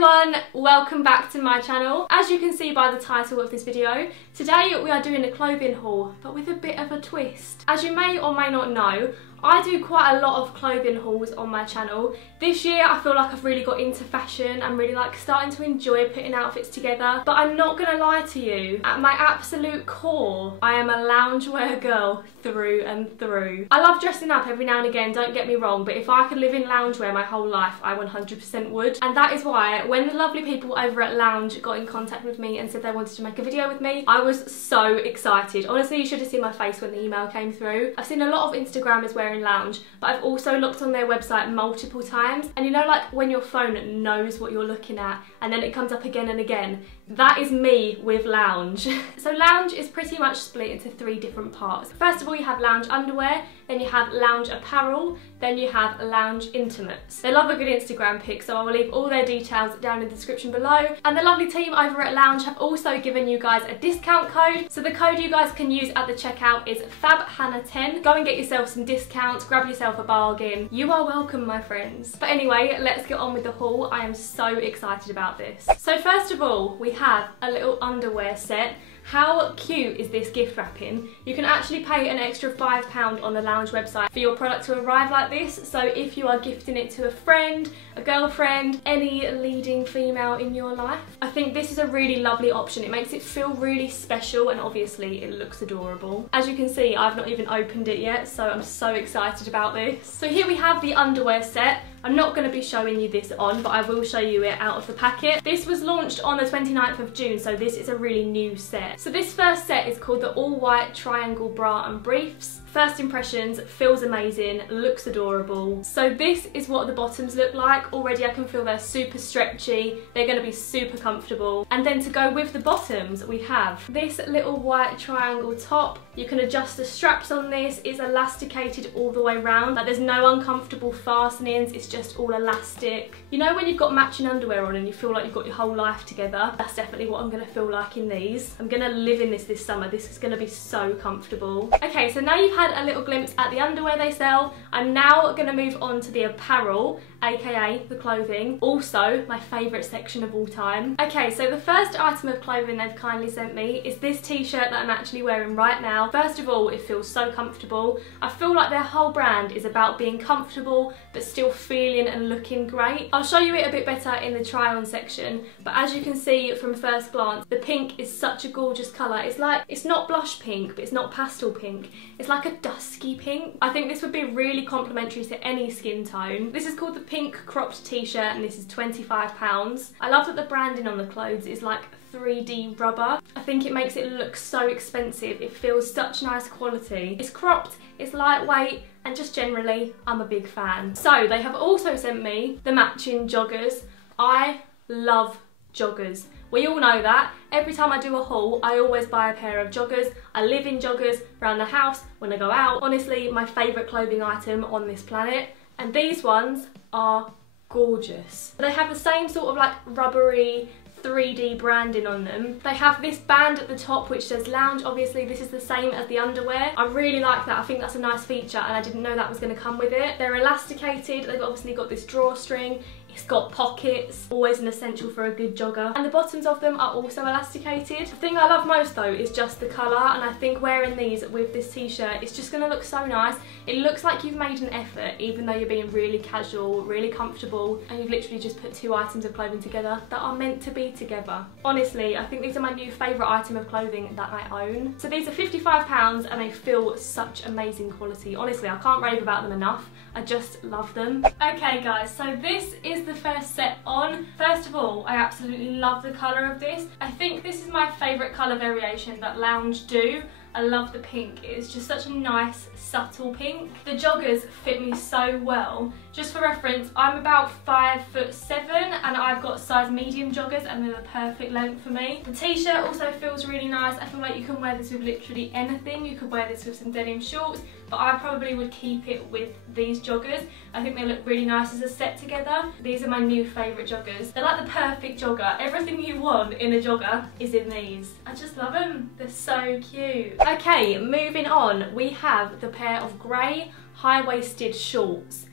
everyone, welcome back to my channel. As you can see by the title of this video, today we are doing a clothing haul, but with a bit of a twist. As you may or may not know, I do quite a lot of clothing hauls on my channel. This year I feel like I've really got into fashion. I'm really starting to enjoy putting outfits together. But I'm not gonna lie to you, at my absolute core, I am a loungewear girl through and through. I love dressing up every now and again, don't get me wrong, but if I could live in loungewear my whole life, I 100% would. And that is why when the lovely people over at Lounge got in contact with me and said they wanted to make a video with me, I was so excited. Honestly, you should have seen my face when the email came through. I've seen a lot of Instagrammers wearing Lounge, but I've also looked on their website multiple times, and you know, like when your phone knows what you're looking at and then it comes up again and again, that is me with Lounge. So Lounge is pretty much split into three different parts. First of all, you have Lounge underwear, then you have Lounge apparel, then you have Lounge intimates. They love a good Instagram pic, so I will leave all their details down in the description below. And the lovely team over at Lounge have also given you guys a discount code. So the code you guys can use at the checkout is FabHannah10. Go and get yourself some discounts, grab yourself a bargain. You are welcome, my friends. But anyway, let's get on with the haul. I am so excited about this. So first of all, we have a little underwear set. How cute is this gift wrapping? You can actually pay an extra £5 on the Lounge website for your product to arrive like this. So if you are gifting it to a friend, a girlfriend, any leading female in your life, I think this is a really lovely option. It makes it feel really special, and obviously it looks adorable. As you can see, I've not even opened it yet, so I'm so excited about this. So here we have the underwear set. I'm not going to be showing you this on, but I will show you it out of the packet. This was launched on the 29th of June, so this is a really new set. So this first set is called the all-white triangle bra and briefs. First impressions, feels amazing, looks adorable. So this is what the bottoms look like. Already I can feel they're super stretchy, they're going to be super comfortable. And then to go with the bottoms, we have this little white triangle top. You can adjust the straps on this, it's elasticated all the way around. Like, there's no uncomfortable fastenings, it's just all elastic. You know when you've got matching underwear on and you feel like you've got your whole life together? That's definitely what I'm going to feel like in these. I'm going to live in this summer. This is going to be so comfortable. Okay, so now you've had a little glimpse at the underwear they sell. I'm now going to move on to the apparel, aka the clothing. Also, my favourite section of all time. Okay, so the first item of clothing they've kindly sent me is this t-shirt that I'm actually wearing right now. First of all, it feels so comfortable. I feel like their whole brand is about being comfortable but still feeling and looking great. I'll show you it a bit better in the try-on section, but as you can see from first glance, the pink is such a gorgeous colour. It's not blush pink, but it's not pastel pink. It's like a dusky pink. I think this would be really complimentary to any skin tone. This is called the pink cropped t-shirt, and this is £25. I love that the branding on the clothes is like 3D rubber. I think it makes it look so expensive. It feels such nice quality. It's cropped, it's lightweight, and just generally, I'm a big fan. So they have also sent me the matching joggers. I love joggers. We all know that. Every time I do a haul, I always buy a pair of joggers. I live in joggers around the house, when I go out. Honestly, my favourite clothing item on this planet. And these ones are gorgeous. They have the same sort of like rubbery 3D branding on them. They have this band at the top which says Lounge. Obviously this is the same as the underwear. I really like that. I think that's a nice feature, and I didn't know that was going to come with it. They're elasticated. They've obviously got this drawstring. It's got pockets, always an essential for a good jogger. And the bottoms of them are also elasticated. The thing I love most though is just the colour, and I think wearing these with this t-shirt, it's just going to look so nice. It looks like you've made an effort, even though you're being really casual, really comfortable, and you've literally just put two items of clothing together that are meant to be together. Honestly, I think these are my new favourite item of clothing that I own. So these are £55 and they feel such amazing quality. Honestly, I can't rave about them enough. I just love them. Okay guys, so this is the first set on. First of all, I absolutely love the colour of this. I think this is my favourite colour variation that Lounge do. I love the pink. It's just such a nice, subtle pink. The joggers fit me so well. Just for reference, I'm about 5'7" and I've got size medium joggers, and they're the perfect length for me. The t-shirt also feels really nice. I feel like you can wear this with literally anything. You could wear this with some denim shorts, but I probably would keep it with these joggers. I think they look really nice as a set together. These are my new favourite joggers. They're like the perfect jogger. Everything you want in a jogger is in these. I just love them. They're so cute. Okay, moving on, we have the pair of grey high-waisted shorts.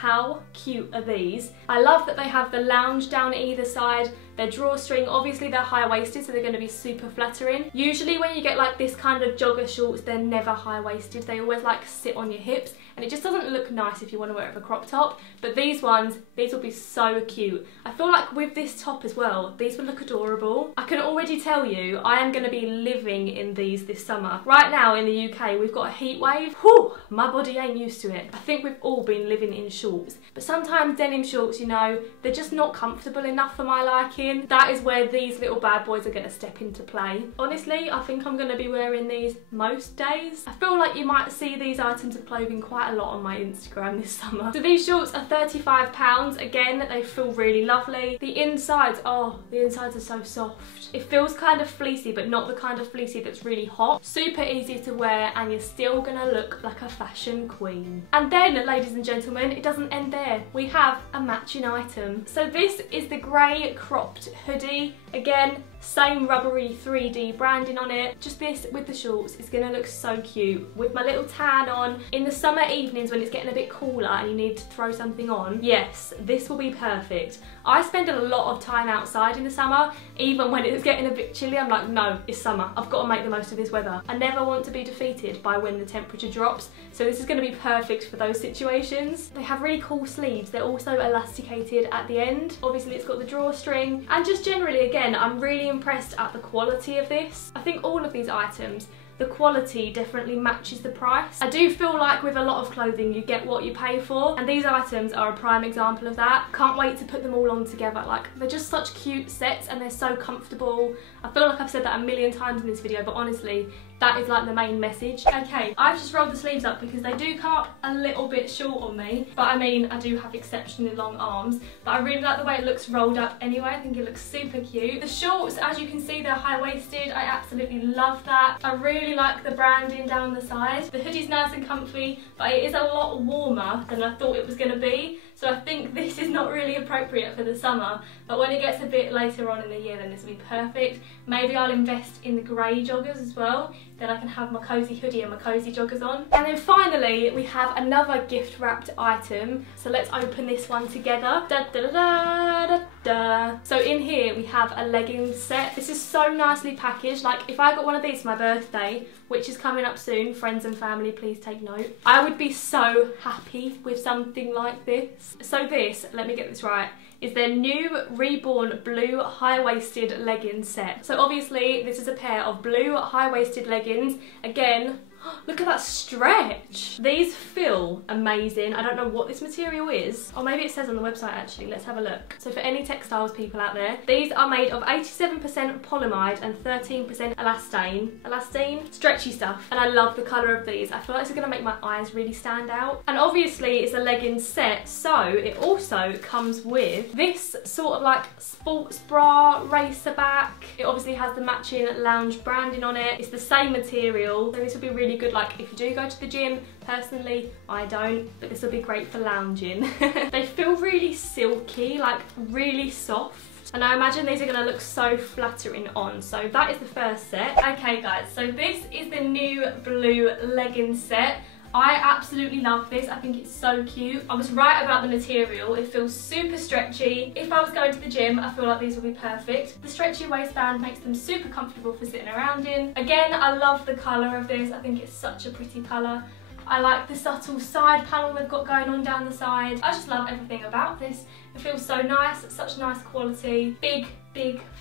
How cute are these? I love that they have the lounge down either side. They're drawstring, obviously they're high-waisted, so they're going to be super flattering. Usually when you get like this kind of jogger shorts, they're never high-waisted. They always like sit on your hips, and it just doesn't look nice if you want to wear it with a crop top. But these ones, these will be so cute. I feel like with this top as well, these would look adorable. I can already tell you, I am going to be living in these this summer. Right now in the UK, we've got a heat wave. Whew, my body ain't used to it. I think we've all been living in shorts. But sometimes denim shorts, you know, they're just not comfortable enough for my liking. That is where these little bad boys are going to step into play. Honestly, I think I'm going to be wearing these most days. I feel like you might see these items of clothing quite a lot on my Instagram this summer. So these shorts are £35. Again, they feel really lovely. The insides, oh, the insides are so soft. It feels kind of fleecy, but not the kind of fleecy that's really hot. Super easy to wear, and you're still going to look like a fashion queen. And then, ladies and gentlemen, it doesn't end there. We have a matching item. So this is the grey cropped hoodie. Again, same rubbery 3D branding on it. Just this with the shorts is gonna look so cute. With my little tan on, in the summer evenings when it's getting a bit cooler and you need to throw something on, yes, this will be perfect. I spend a lot of time outside in the summer. Even when it's getting a bit chilly, I'm like, no, it's summer. I've got to make the most of this weather. I never want to be defeated by when the temperature drops. So this is gonna be perfect for those situations. They have really cool sleeves. They're also elasticated at the end. Obviously it's got the drawstring, and just generally, again, I'm really impressed at the quality of this. I think all of these items, the quality definitely matches the price. I do feel like with a lot of clothing you get what you pay for, and these items are a prime example of that. Can't wait to put them all on together. Like, they're just such cute sets and they're so comfortable. I feel like I've said that a million times in this video, but honestly, that is like the main message. Okay, I've just rolled the sleeves up because they do come up a little bit short on me, but I mean, I do have exceptionally long arms, but I really like the way it looks rolled up anyway. I think it looks super cute. The shorts, as you can see, they're high-waisted. I absolutely love that. I really like the branding down the side. The hoodie's nice and comfy, but it is a lot warmer than I thought it was going to be. So I think this is not really appropriate for the summer, but when it gets a bit later on in the year, then this will be perfect. Maybe I'll invest in the grey joggers as well, then I can have my cosy hoodie and my cosy joggers on. And then finally, we have another gift wrapped item. So let's open this one together. Da, da, da, da, da, da. So in here, we have a leggings set. This is so nicely packaged. Like, if I got one of these for my birthday, which is coming up soon, friends and family, please take note, I would be so happy with something like this. So this, let me get this right, is their new reborn blue high-waisted leggings set. So obviously this is a pair of blue high-waisted leggings. Again, look at that stretch. These feel amazing. I don't know what this material is. Or maybe it says on the website actually. Let's have a look. So for any textiles people out there, these are made of 87% polyamide and 13% elastane. Stretchy stuff. And I love the colour of these. I feel like this is going to make my eyes really stand out. And obviously it's a leggings set, so it also comes with this sort of like sports bra racer back. It obviously has the matching lounge branding on it. It's the same material, so this will be really good like if you do go to the gym. Personally, I don't, but this will be great for lounging. They feel really silky, like really soft. And I imagine these are going to look so flattering on. So that is the first set. Okay guys, so this is the new blue leggings set. I absolutely love this. I think it's so cute. I was right about the material. It feels super stretchy. If I was going to the gym, I feel like these would be perfect. The stretchy waistband makes them super comfortable for sitting around in. Again, I love the colour of this. I think it's such a pretty colour. I like the subtle side panel they've got going on down the side. I just love everything about this. It feels so nice, such nice quality. Big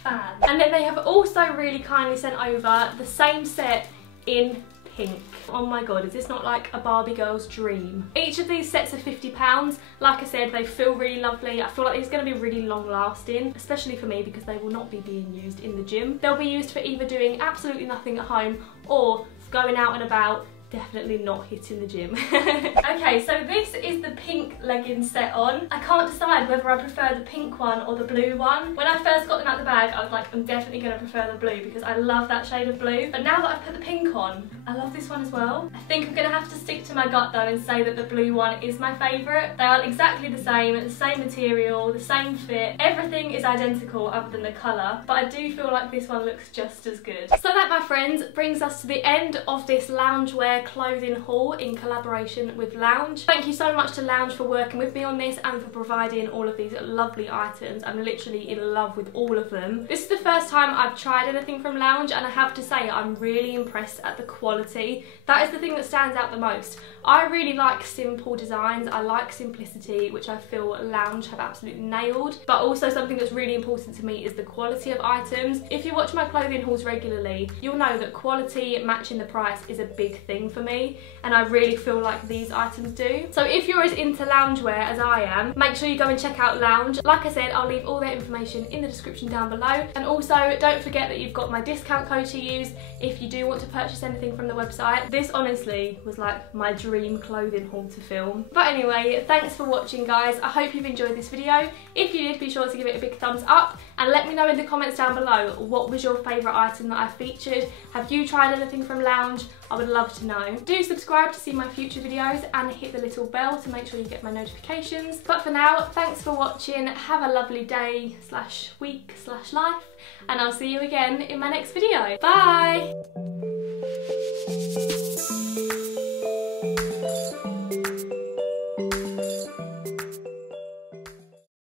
fan. And then they have also really kindly sent over the same set in pink. Oh my god, is this not like a Barbie girl's dream? Each of these sets are £50. Like I said, they feel really lovely. I feel like these are going to be really long lasting, especially for me because they will not be being used in the gym. They'll be used for either doing absolutely nothing at home or going out and about. Definitely not hitting the gym. Okay, so this is the pink leggings set on. I can't decide whether I prefer the pink one or the blue one. When I first got them out the bag, I was like, I'm definitely going to prefer the blue because I love that shade of blue. But now that I've put the pink on, I love this one as well. I think I'm going to have to stick to my gut though and say that the blue one is my favourite. They are exactly the same material, the same fit. Everything is identical other than the colour, but I do feel like this one looks just as good. So that, my friends, brings us to the end of this loungewear clothing haul in collaboration with Lounge. Thank you so much to Lounge for working with me on this and for providing all of these lovely items. I'm literally in love with all of them. This is the first time I've tried anything from Lounge, and I have to say I'm really impressed at the quality. That is the thing that stands out the most. I really like simple designs, I like simplicity, which I feel Lounge have absolutely nailed, but also something that's really important to me is the quality of items. If you watch my clothing hauls regularly, you'll know that quality matching the price is a big thing for me, and I really feel like these items do. So if you're as into loungewear as I am, make sure you go and check out Lounge. Like I said, I'll leave all their information in the description down below, and also don't forget that you've got my discount code to use if you do want to purchase anything from the website. This honestly was like my dream clothing haul to film. But anyway, thanks for watching guys. I hope you've enjoyed this video. If you did, be sure to give it a big thumbs up and let me know in the comments down below what was your favourite item that I featured. Have you tried anything from Lounge? I would love to know. Do subscribe to see my future videos and hit the little bell to make sure you get my notifications. But for now, thanks for watching. Have a lovely day / week / life, and I'll see you again in my next video. Bye!